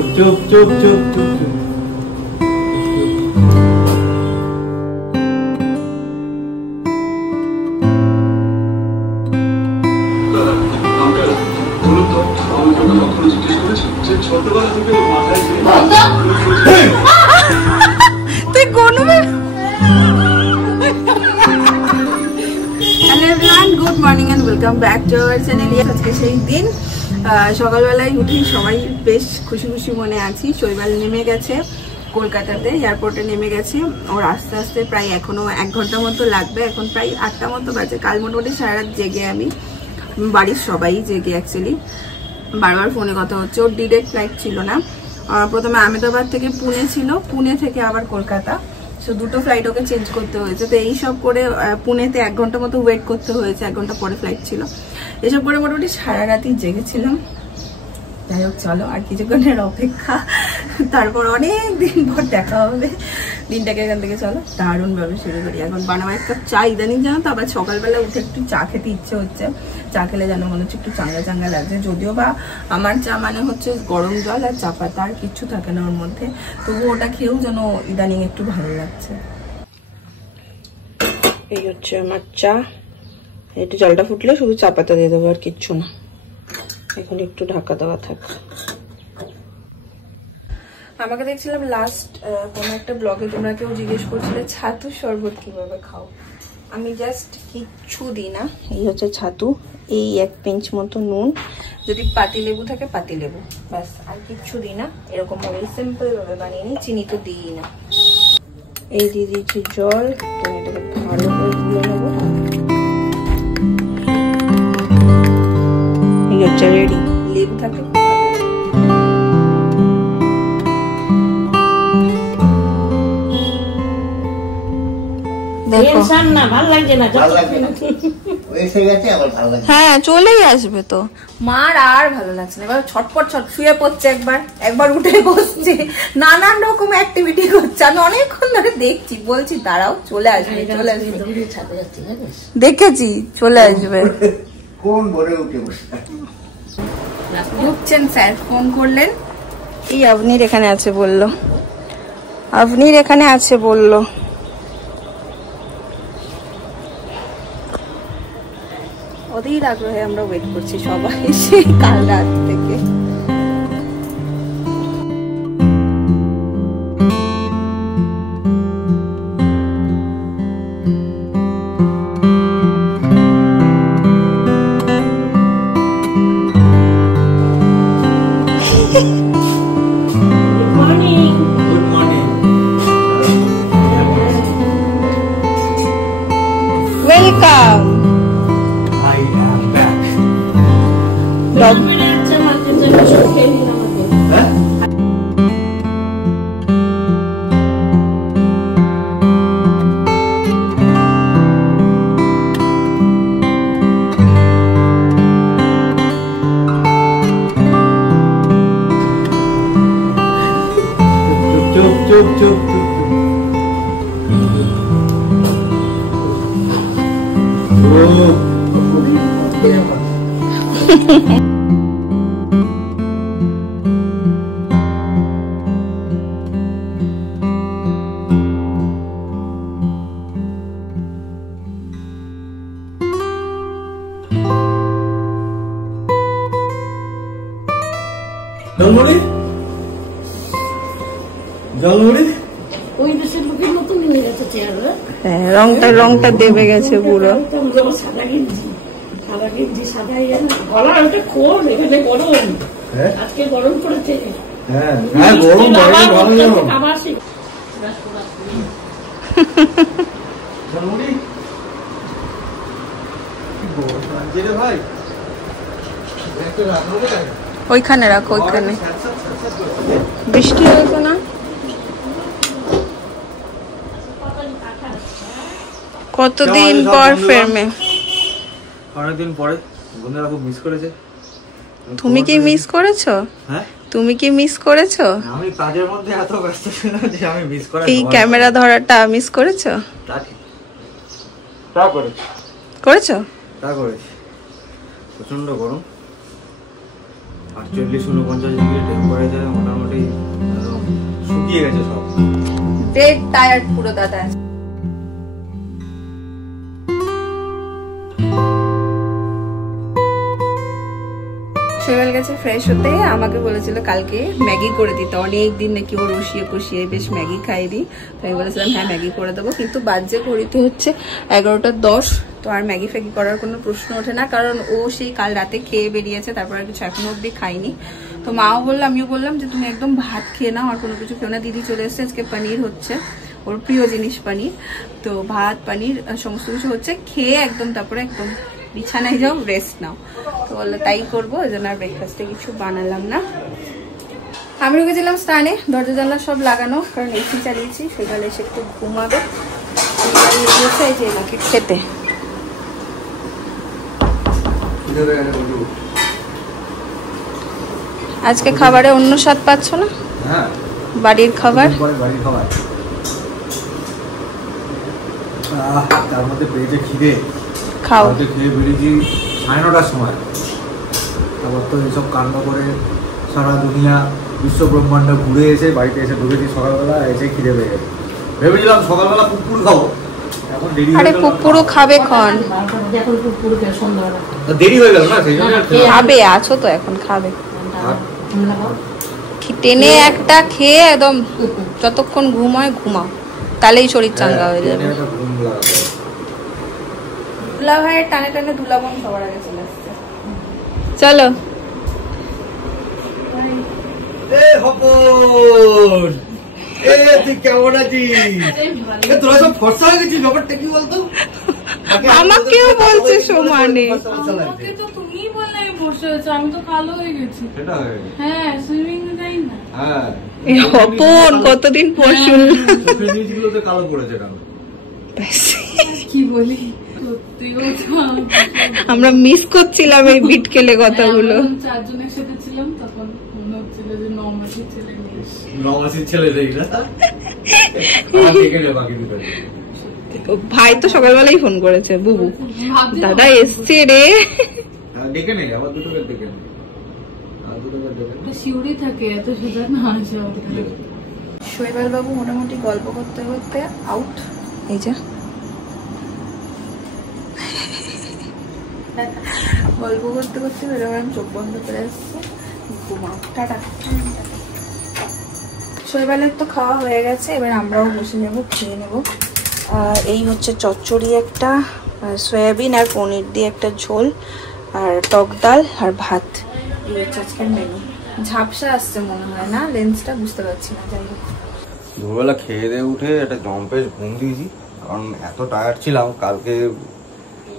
চুপ চুপ চুপ চুপ চুপ। তুই কোন good morning and welcome back to our channel. আজকে সেই দিন সকালবেলায় উঠে সবাই বেশ খুশি খুশি মনে আছি। শৈবাল নেমে গেছে কলকাতাতে, এয়ারপোর্টে নেমে গেছে। ওর আস্তে আস্তে প্রায় এখনো 1 ঘন্টা মতো লাগবে। এখন প্রায় 8টা মতো বাজে। কাল মোটামুটি সারা রাত জেগে, আমি বাড়ির সবাই জেগে অ্যাকচুয়ালি। বারবার ফোনে কথা হচ্ছে। ওর ডিরেক্ট ফ্লাইট ছিল না, প্রথমে আহমেদাবাদ থেকে পুনে ছিল, পুনে থেকে আবার কলকাতা। সো দুটো ফ্লাইট ওকে চেঞ্জ করতে হয়েছে। তো এইসব করে পুনেতে 1 ঘন্টা মতো ওয়েট করতে হয়েছে, 1 ঘন্টা পরে ফ্লাইট ছিল। এসব করে মোটামুটি সারা রাতই জেগেছিলাম। যাই হোক, চলো আর কিছুক্ষণের অপেক্ষা, তারপর অনেক দিন পর দেখা হবে। দিনটাকে এখান থেকে চলো দারুণ ভাবে শুরু করি। এখন বানাবো 1 কাপ চা। ইদানিং জানো তো আবার সকালবেলা উঠে একটু চা খেতে ইচ্ছে হচ্ছে। চা খেলে যেন মনে হচ্ছে একটু চাঙ্গা চাঙ্গা লাগছে। যদিও বা আমার চা মানে হচ্ছে গরম জল আর চা পাতা, আর কিচ্ছু থাকে না ওর মধ্যে। তবু ওটা খেয়েও যেন ইদানিং একটু ভালো লাগছে। এই হচ্ছে আমার চা। একটু জলটা ফুটলে শুধু চা পাতা দিয়ে দেবো, আর কিচ্ছু না। এখন একটু ঢাকা দেওয়া থাকবে। আমাকে দেখছিলাম লাস্ট কোনো একটা ব্লগে তোমরা কেউ জিজ্ঞেস করছিলে ছাতু শরবত কিভাবে খাও। আমি জাস্ট কিচ্ছু দিই না। এই হচ্ছে ছাতু, এই 1 পিঞ্চ মতো নুন, যদি পাতিলেবু থাকে পাতিলেবু, ব্যাস। আর কিচ্ছু দিই না। এরকম ভাবে সিম্পল ভাবে বানিয়ে নিই। চিনি তো দিই না। এই দিয়ে দিচ্ছি জল। তো এটাকে ভালো করে গুলে নেবো। এই হচ্ছে রেডি। লেবু থাকে হ্যাঁ চলেই আসবে তো। মার আর ভালো লাগছে না, এবার ছটপট শুয়ে পড়ছে, একবার উঠে বসছে, নানান রকম অ্যাক্টিভিটি করছে। আমি অনেকক্ষণ ধরে দেখছি, বলছি দাঁড়াও চলে আসবে চলে আসবে। দেখেছি চলে আসবে। কোন ভোরে উঠে বসে উঠছেন স্যার, ফোন করলেন। এই আবনির এখানে আছে বললো, আবনির এখানে আছে বললো। ওদের আগ্রহে আমরা ওয়েট করছি সবাই সেই কাল রাত থেকে। ওয়েলকাম। চুপ চুপ চুপ চুপ জলমুড়ি জলমুড়ি ওই দেশের লোকের মতো নিয়ে গেছে চেহারা। হ্যাঁ, রংটা দেবে গেছে পুরো। সাদা গেঞ্জি সাদা গলা, ওটা কোন এখানে গরম, আজকে গরম পড়েছে। হ্যাঁ হ্যাঁ গরম জলমুড়ি ভাই ওইখানে রাখো, ওইখানে বৃষ্টি হয়েছে না। কতদিন পর ফেরমে, অনেকদিন পরে। বন্ধুরা খুব মিস করেছে। তুমি কি মিস করেছো? হ্যাঁ তুমি কি মিস করেছো? আমি কাজের মধ্যে এত ব্যস্ত ছিলাম যে আমি মিস করা। এই ক্যামেরা ধরাটা মিস করেছো? তা করেছি। করেছো? তা করেছি। প্রচন্ড গরম। 48-49 ডিগ্রি টেম্পারেচারে মোটামুটি একদম শুকিয়ে গেছে সব। ডেড টায়ার্ড পুরো দাদা। শৈবাল গেছে ফ্রেশ হতে, আমাকে বলেছিল কালকে ম্যাগি করে দিতে, অনেকদিন নাকি ও রসিয়ে কষিয়ে বেশ ম্যাগি খাইনি। তো আমি বলেছিলাম হ্যাঁ ম্যাগি করে দেবো, কিন্তু বাজে ঘড়িতে হচ্ছে 11:10। তো আর ম্যাগি ফ্যাগি করার কোনো প্রশ্ন ওঠে না, কারণ ও সেই কাল রাতে খেয়ে বেরিয়েছে, তারপর আর কিছু এখনো অব্দি খাইনি। তো মাও বললো, আমিও বললাম যে তুমি একদম ভাত খেয়ে নাও, আর কোনো কিছু খেও না। দিদি চলে এসছে, আজকে পনির হচ্ছে, ওর প্রিয় জিনিস পনির। তো ভাত পনির সমস্ত কিছু হচ্ছে, খেয়ে একদম তারপরে একদম বিছানায় যাও, রেস্ট নাও। তো বললো তাই করবো, ওই জন্য আর ব্রেকফাস্টে কিছু বানালাম না। আমি ঢুকেছিলাম স্নানে, দরজা জানলা সব লাগানো, কারণ এসি চালিয়েছি। সেখানে এসে একটু ঘুমাবে, যে এনাকে খেতে। আজকে খাবারে অন্য স্বাদ পাচ্ছ না? বাড়ির খাবার, তার মধ্যে পেটে খিদে, খাও। খেয়ে বেরিয়েছি 9:30টার সময়। তারপর তো এইসব কাণ্ড করে সারা দুনিয়া বিশ্ব ব্রহ্মাণ্ড ঘুরে এসে বাড়িতে এসে ঢুকেছি সকালবেলা, এসে খিদে পেয়ে গেছে। ভেবেছিলাম সকালবেলা কুকুর খাবো, এখন দেরি হয়ে গেল। কুকুরও খাবে খন, দেরি হয়ে গেল না, সেই জন্য খাবে। আছো তো এখন, খাবে। টেনে একটা খেয়ে একদম যতক্ষণ ঘুম হয় ঘুমাও, তাহলেই শরীর চাঙ্গা হয়ে যাবে। দুলা ভাইয়ের টানে টানে দুলাবন সবার আগে চলে আসছে। চলো। কেমন আছিস? তোরা সব ফর্সা হয়ে গেছিস, ব্যাপারটা কি বলতো? আমাকেও বলছে সমানে। তুমি বললে আমি ফর্সা হয়েছে, আমি তো কালো হয়ে গেছি। হ্যাঁ, সুইমিং যাই না। হ্যাঁ, কতদিন পর শুনলাম কালো পড়েছে কেন? কি বলি, আমরা মিস করছিলাম এই বিটকেলে কথাগুলো। 4 জন একসাথে ছিলাম, তখন মনে হচ্ছিল যে 9 মাসের ছেলে নিয়ে 9 মাসের ছেলে দেখি না। ভাই তো সকালবেলাই ফোন করেছে, বুবু দাদা এসছে রে। ডেকে নেই, আবার দুটো ডেকে নেই, শিউরি থাকে, এত সোজা না আসে। শৈবাল বাবু মোটামুটি গল্প করতে করতে আউট। এই যে গল্প করতে করতে বেরোলাম, চোখ বন্ধ করে আসছে, ঘুমাও, টাটা। শৈবালের তো খাওয়া হয়ে গেছে, এবার আমরাও বসে যাবো, খেয়ে নেবো। এই হচ্ছে চচ্চড়ি একটা, সয়াবিন আর পনির দিয়ে একটা ঝোল, আর টক ডাল আর ভাত। এই হচ্ছে আজকের মেনু। ঝাপসা আসছে মনে হয় না, লেন্সটা বুঝতে পারছি না। যাই হোক, দুপুরবেলা খেয়ে দিয়ে উঠে একটা জম্পেশ ঘুম দিয়েছি, কারণ এত টায়ার্ড ছিলাম। কালকে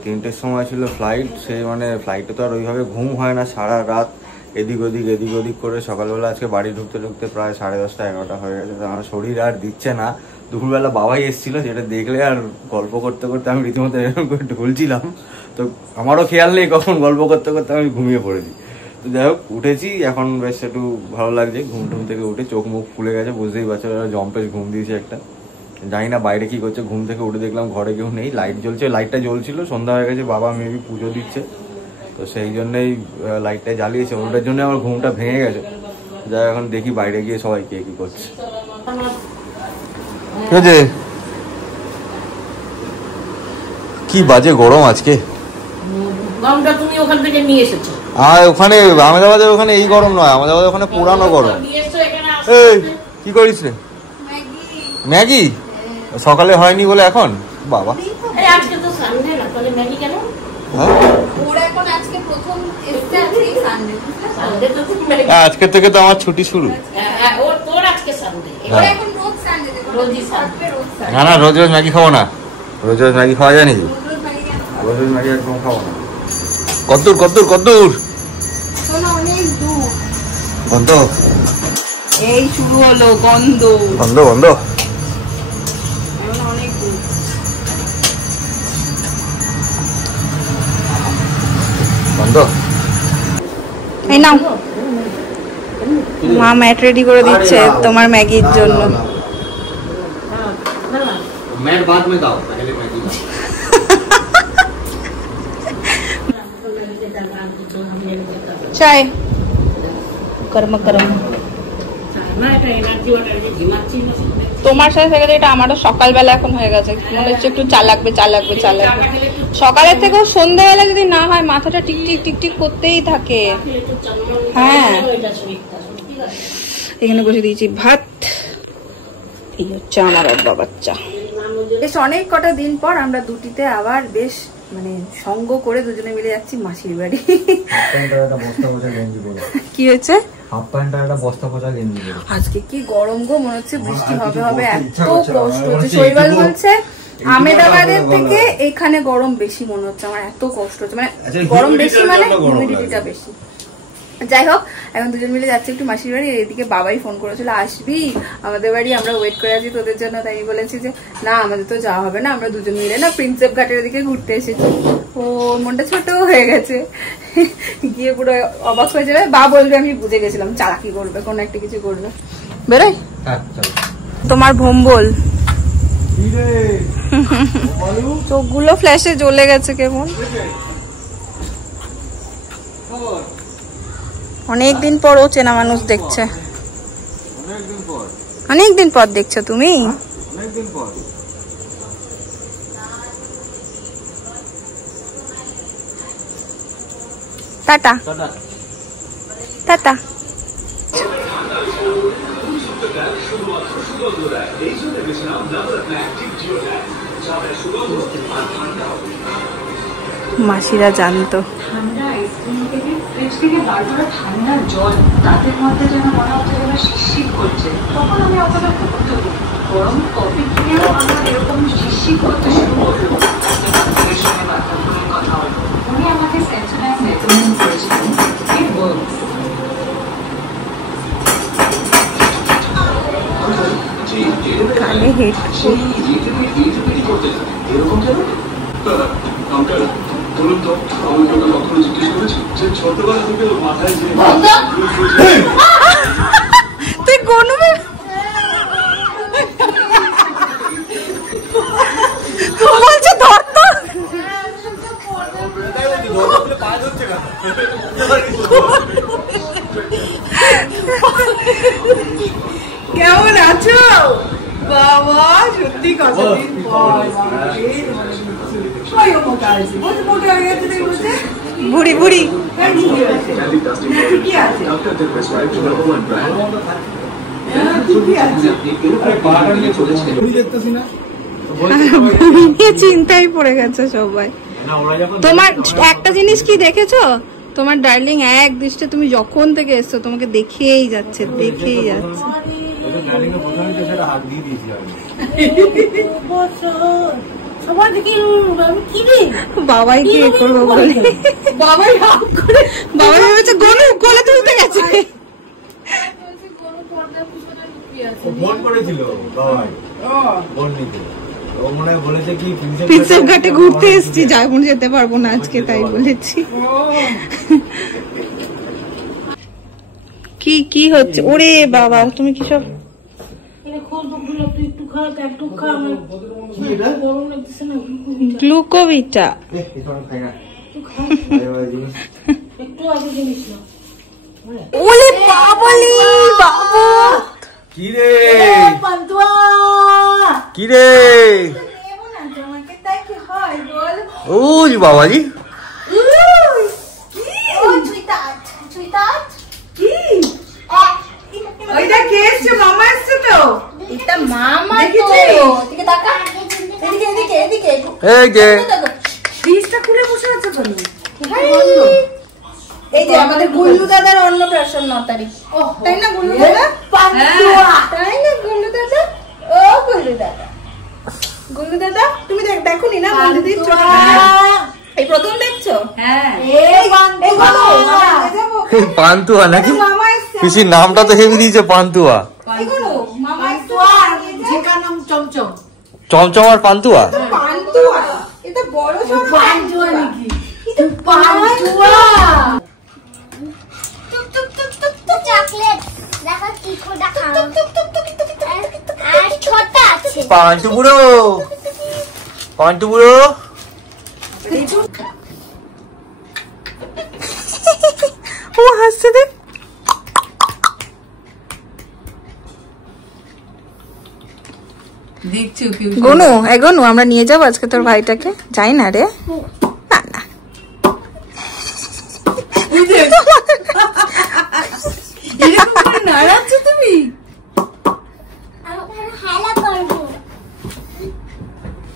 3টের সময় ছিল ফ্লাইট, সেই মানে ফ্লাইটে তো আর ওইভাবে ঘুম হয় না, সারা রাত এদিক ওদিক করে সকালবেলা আজকে বাড়ি ঢুকতে ঢুকতে প্রায় 10:30 11টা হয়ে গেছে। আমার শরীর আর দিচ্ছে না। দুপুরবেলা বাবাই এসেছিল, যেটা দেখলে আর গল্প করতে করতে আমি রীতিমতো এরকম করে ঢুলছিলাম। তো আমারও খেয়াল নেই কখন গল্প করতে করতে আমি ঘুমিয়ে পড়েছি। তো যাই হোক, উঠেছি এখন, বেশ একটু ভালো লাগছে। ঘুম থেকে উঠে চোখ মুখ ফুলে গেছে, বুঝতেই পারছো, জম্পেশ ঘুম দিয়েছে একটা। জানি না বাইরে কি করছে। ঘুম থেকে উঠে দেখলাম ঘরে কেউ নেই, লাইট জ্বলছে, লাইটটা জ্বলছিল, সন্ধ্যা হয়ে গেছে, বাবা মেবি পুজো দিচ্ছে, তো সেই জন্যই লাইটটা জ্বালিয়েছে। ওটার জন্য আমার ঘুমটা ভেঙে গেছে। যাই এখন দেখি বাইরে গিয়ে সবাই কে কি করছে। কি বাজে গরম আজকে। গরমটা তুমি ওখান থেকে নিয়ে এসেছো? আর ওখানে আহমেদাবাদের ওখানে এই গরম নয়, আহমেদাবাদের ওখানে পুরানো গরম। এই কি করিস রে? ম্যাগি সকালে হয়নি বলে এখন? বাবা, আজকে তো সানডে না, তাহলে ম্যাগি কেন? আজকে থেকে তো আমার ছুটি শুরু। না না, রোজ রোজ ম্যাগি খাবো না। রোজ রোজ ম্যাগি খাওয়া যায় নাকি? রোজ রোজ ম্যাগি একদম খাবো না। কদ্দূর গন্ধ, এই শুরু হলো গন্ধ অনেক দূর। গন্ধ। এই নাও, মা ম্যাট রেডি করে দিচ্ছে তোমার ম্যাগির জন্য। ম্যাট বাদ মে দাও, পহলে ম্যাগি দাও। চাই গরম গরম। তোমার সাথে থেকে এটা আমারও সকালবেলা এখন হয়ে গেছে, মনে হচ্ছে একটু চা লাগবে চা লাগবে চা লাগবে। সকালের থেকেও সন্ধ্যাবেলা যদি না হয় মাথাটা টিকটিক টিকটিক করতেই থাকে। হ্যাঁ, এখানে বসে দিয়েছি ভাত, এই হচ্ছে আমার বাচ্চা। বেশ অনেক কটা দিন পর আমরা দুটিতে আবার বেশ মানে সঙ্গ করে দুজনে মিলে যাচ্ছি মাসির বাড়ি। কি হয়েছে? আজকে কি গরম গো, মনে হচ্ছে বৃষ্টি হবে হবে, এত কষ্ট হচ্ছে। শৈবাল বলছে আহমেদাবাদের থেকে এখানে গরম বেশি মনে হচ্ছে, আমার এত কষ্ট হচ্ছে, মানে গরম বেশি মানে হিউমিডিটিটা বেশি। যাই হোক, এখন দুজন মিলে যাচ্ছে একটু মাসির বাড়ি। এদিকে বাবাই ফোন করেছিল আসবি আমাদের বাড়ি, আমরা ওয়েট করে আছি তোদের জন্য। তাই বলেছি যে না আমাদের তো যাওয়া হবে না, আমরা দুজন মিলে না প্রিন্সেপ ঘাটের দিকে ঘুরতে এসেছি। ও মনটা ছোট হয়ে গেছে, গিয়ে পুরো অবাক হয়ে যাবে। বা বলবে আমি বুঝে গেছিলাম চালাকি করবে, কোনো একটা কিছু করবে। বেরোই তোমার ভম্বল, চোখগুলো ফ্ল্যাশে জ্বলে গেছে কেমন। অনেকদিন পর ও চেনা মানুষ দেখছে, অনেকদিন পর দেখছো তুমি। Tata tata. মাসিরা জানতো ঠান্ডা আইসক্রিম থেকে ফ্রিজ থেকে বার করা ঠান্ডা জল দাঁতের মধ্যে যেন মনে হচ্ছে যেন শিরশির করছে। তখন আমি অতটা গুরুত্ব দিই, গরম কফি খেয়েও আমার এরকম শিরশির করতে শুরু করলো। ডাক্তারের সঙ্গে বার্তালাপের কথা হলো, উনি আমাকে সেন্সোডাইন রেকমেন্ড করেছিলেন। It works. কানে হেডফোন বলুন তো, আমি তোকে কখনো জিজ্ঞেস করেছি যে ছোটবেলা থেকে মাথায় যে তুই গনুবে বলছে ধরতো কেমন আছো বাবা? সত্যি কথা বুড়ি বুড়ি চিন্তায় পড়ে গেছে সবাই। তোমার একটা জিনিস কি দেখেছো, তোমার ডার্লিং এক দৃষ্টে তুমি যখন থেকে এসছো তোমাকে দেখেই যাচ্ছে দেখেই যাচ্ছে। বাবাই কি করবো বলে বাবাই ভেবেছে গনু কোলে তুলতে গেছে। প্রিন্সেপ ঘাটে ঘুরতে এসছি, যেমন যেতে পারবো না আজকে তাই বলেছি। কি কি হচ্ছে ওরে বাবা, তুমি কি সব গ্লুকোভিটা ওলে বাবলি বাবু। কিরে কিরে ওই বাবাজি ওইটা কে এসছে? মামা এসছে তো। এটা মামা তো। এদিকে তাকা, এদিকে এদিকে এদিকে এই যে ফ্রিজটা খুলে বসে আছে কেন? এই যে আমাদের গুল্লু দাদার অন্নপ্রাশন 9 তারিখ, তাই না গুল্লু দাদা? তাই না গুল্লু দাদা? ও গুল্লু দাদা, গুল্লু দাদা তুমি দেখো নি না মন্দির ছোট এই প্রথম দেখছো? হ্যাঁ এই পান্তুয়া নাকি? পিসির নামটা তো হেভি দিয়েছে পান্তুয়া। চমচম আর পান্তুয়া। এটা বড় সব পান্তুয়া নাকি? পান্টু বুড়ো পান্টু বুড়ো ও হাসছে দেখ। গনু গনু আমরা নিয়ে যাবো আজকে তোর ভাইটাকে, যাই না রে? না না তুমি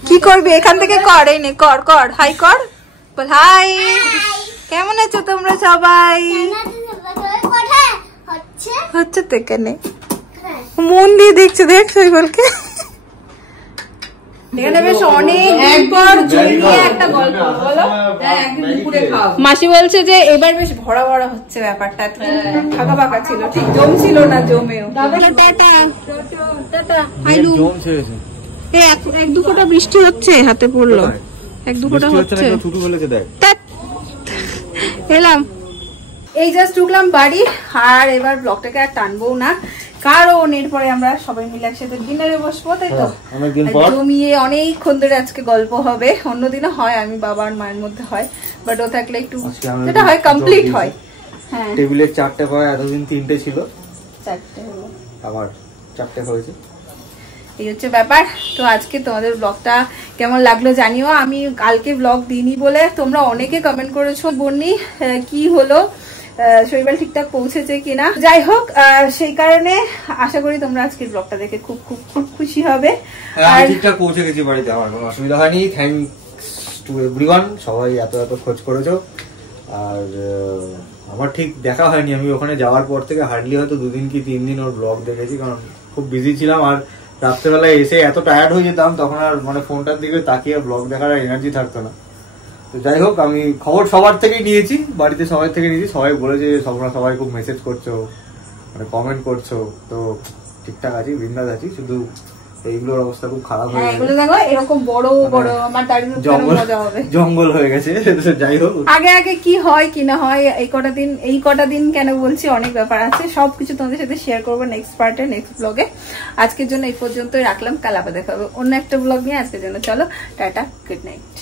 কি করবি এখান থেকে? কর এই নে, কর কর, হাই কর, বল হাই। কেমন আছো তোমরা সবাই? হচ্ছে তো এখানে মন দিয়ে দেখছো, দেখ শৈবালকে। এখানে বেশ অনেক পর জমিয়ে একটা গল্প বলো। মাসি বলছে যে এবার বেশ ভরা ভরা হচ্ছে ব্যাপারটা, ফাঁকা ফাঁকা ছিল, ঠিক জমছিল না, জমেও। এক দু ফোঁটা বৃষ্টি হচ্ছে, হাতে পড়লো, এক দু ফোঁটা হচ্ছে। এলাম এই জাস্ট ঢুকলাম বাড়ি, আর এবার ব্লগটাকে আর টানবো না, কারণ এরপরে আমরা সবাই মিলে একসাথে ডিনারে বসবো, তাই তো? জমিয়ে অনেকক্ষণ ধরে আজকে গল্প হবে। অন্যদিনও হয়, আমি বাবা আর মায়ের মধ্যে হয়, বাট ও থাকলে একটু যেটা হয় কমপ্লিট হয়। হ্যাঁ, টেবিলে 4টে হয়, এতদিন 3টে ছিল, 4টে হলো, আবার 4টে হয়েছে। এই হচ্ছে ব্যাপার। তো আজকে তোমাদের ব্লগটা কেমন লাগলো জানিও। আমি কালকে ব্লগ দিইনি বলে তোমরা অনেকে কমেন্ট করেছো বন্নি কি হলো, শৈবাল ঠিকঠাক পৌঁছেছে কিনা। যাই হোক, সেই কারণে আশা করি তোমরা আজকের ব্লগটা দেখে খুব খুব খুব খুশি হবে। আর ঠিকঠাক পৌঁছে গেছি বাড়িতে, আমার কোনো অসুবিধা হয়নি। থ্যাঙ্কস টু এভরিওয়ান, সবাই এত এত খোঁজ করেছো। আর আমার ঠিক দেখা হয়নি, আমি ওখানে যাওয়ার পর থেকে হার্ডলি হয়তো 2 দিন কি 3 দিন ওর ব্লগ দেখেছি, কারণ খুব বিজি ছিলাম। আর রাত্রেবেলায় এসে এত টায়ার্ড হয়ে যেতাম, তখন আর মানে ফোনটার দিকে তাকিয়ে ব্লগ দেখার এনার্জি থাকতো না। তো যাই হোক, আমি খবর সবার থেকেই নিয়েছি, বাড়িতে সবাই থেকে নিয়েছি। সবাই বলেছে সবাই খুব মেসেজ করছো, মানে কমেন্ট করছো, তো ঠিকঠাক আছি, বিন্দাস আছি। শুধু এইগুলোর অবস্থা খুব খারাপ হয়ে গেছে, দেখো এরকম বড় বড় আমার জঙ্গল হয়ে গেছে। যাই হোক, আগে আগে কি হয় কি না হয়, এই কটা দিন কেন বলছি, অনেক ব্যাপার আছে, সবকিছু তোমাদের সাথে শেয়ার করবো নেক্সট পার্টে, নেক্সট ব্লগে। আজকের জন্য এই পর্যন্তই রাখলাম, কাল আবার দেখা হবে অন্য একটা ব্লগ নিয়ে। আজকের জন্য চলো টাটা, গুড নাইট।